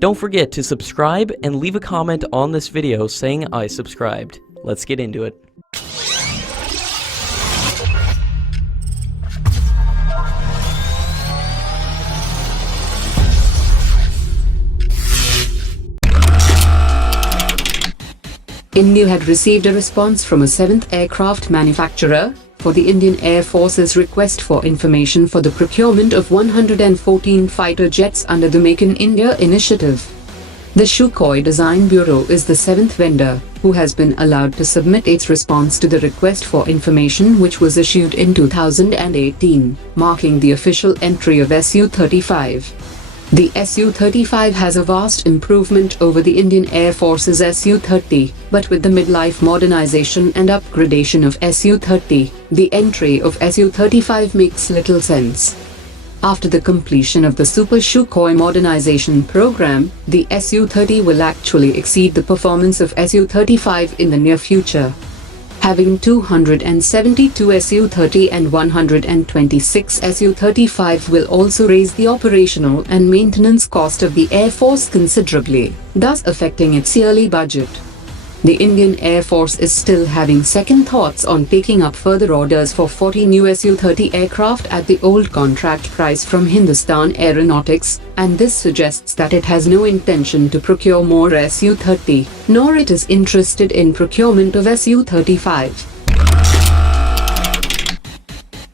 Don't forget to subscribe and leave a comment on this video saying I subscribed. Let's get into it. India had received a response from a 7th aircraft manufacturer for the Indian Air Force's request for information for the procurement of 114 fighter jets under the Make in India initiative. The Sukhoi Design Bureau is the 7th vendor who has been allowed to submit its response to the request for information, which was issued in 2018, marking the official entry of Su-35. The Su-35 has a vast improvement over the Indian Air Force's Su-30, but with the midlife modernization and upgradation of Su-30, the entry of Su-35 makes little sense. After the completion of the Super Sukhoi modernization program, the Su-30 will actually exceed the performance of Su-35 in the near future. Having 272 Su-30 and 126 Su-35 will also raise the operational and maintenance cost of the Air Force considerably, thus affecting its yearly budget. The Indian Air Force is still having second thoughts on taking up further orders for 40 new Su-30 aircraft at the old contract price from Hindustan Aeronautics, and this suggests that it has no intention to procure more Su-30, nor it is interested in procurement of Su-35.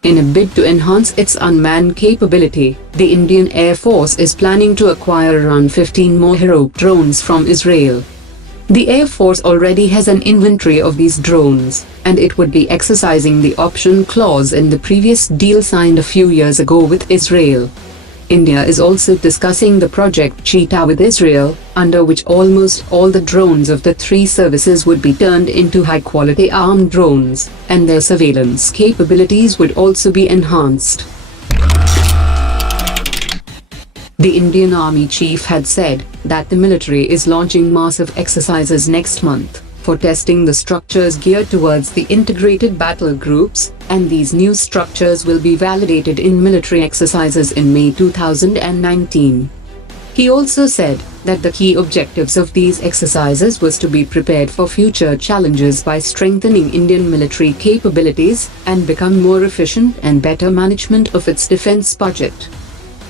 In a bid to enhance its unmanned capability, the Indian Air Force is planning to acquire around 15 more Hero drones from Israel. The Air Force already has an inventory of these drones, and it would be exercising the option clause in the previous deal signed a few years ago with Israel. India is also discussing the Project Cheetah with Israel, under which almost all the drones of the three services would be turned into high-quality armed drones, and their surveillance capabilities would also be enhanced. The Indian Army chief had said that the military is launching massive exercises next month for testing the structures geared towards the integrated battle groups, and these new structures will be validated in military exercises in May 2019. He also said that the key objectives of these exercises was to be prepared for future challenges by strengthening Indian military capabilities and become more efficient and better management of its defense budget.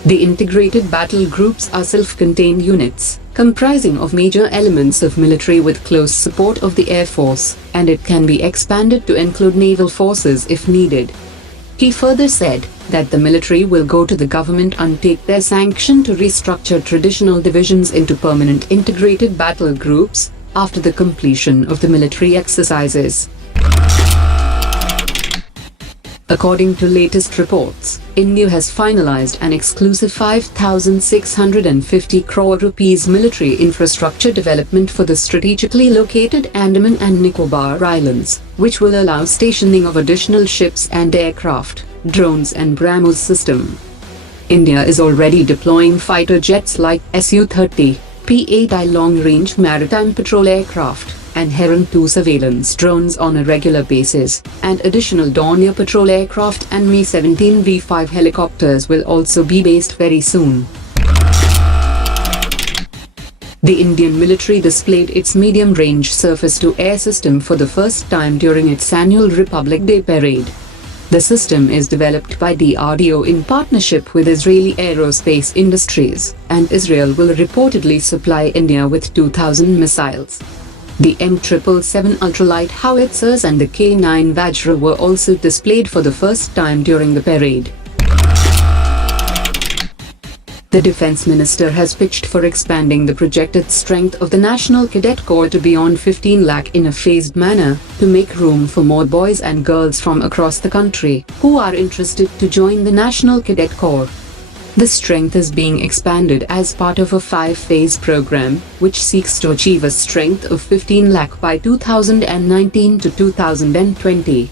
The integrated battle groups are self-contained units, comprising of major elements of military with close support of the Air Force, and it can be expanded to include naval forces if needed. He further said that the military will go to the government and take their sanction to restructure traditional divisions into permanent integrated battle groups after the completion of the military exercises. According to latest reports, India has finalized an exclusive 5,650 crore rupees military infrastructure development for the strategically located Andaman and Nicobar Islands, which will allow stationing of additional ships and aircraft, drones and BrahMos system. India is already deploying fighter jets like Su-30, P-8I long-range maritime patrol aircraft, and Heron 2 surveillance drones on a regular basis, and additional Dornier patrol aircraft and Mi-17 V5 helicopters will also be based very soon. The Indian military displayed its medium-range surface-to-air system for the first time during its annual Republic Day parade. The system is developed by DRDO in partnership with Israeli Aerospace Industries, and Israel will reportedly supply India with 2,000 missiles. The M777 ultralight howitzers and the K9 Vajra were also displayed for the first time during the parade. The Defence Minister has pitched for expanding the projected strength of the National Cadet Corps to beyond 15 lakh in a phased manner, to make room for more boys and girls from across the country who are interested to join the National Cadet Corps. The strength is being expanded as part of a 5-phase program, which seeks to achieve a strength of 15 lakh by 2019 to 2020.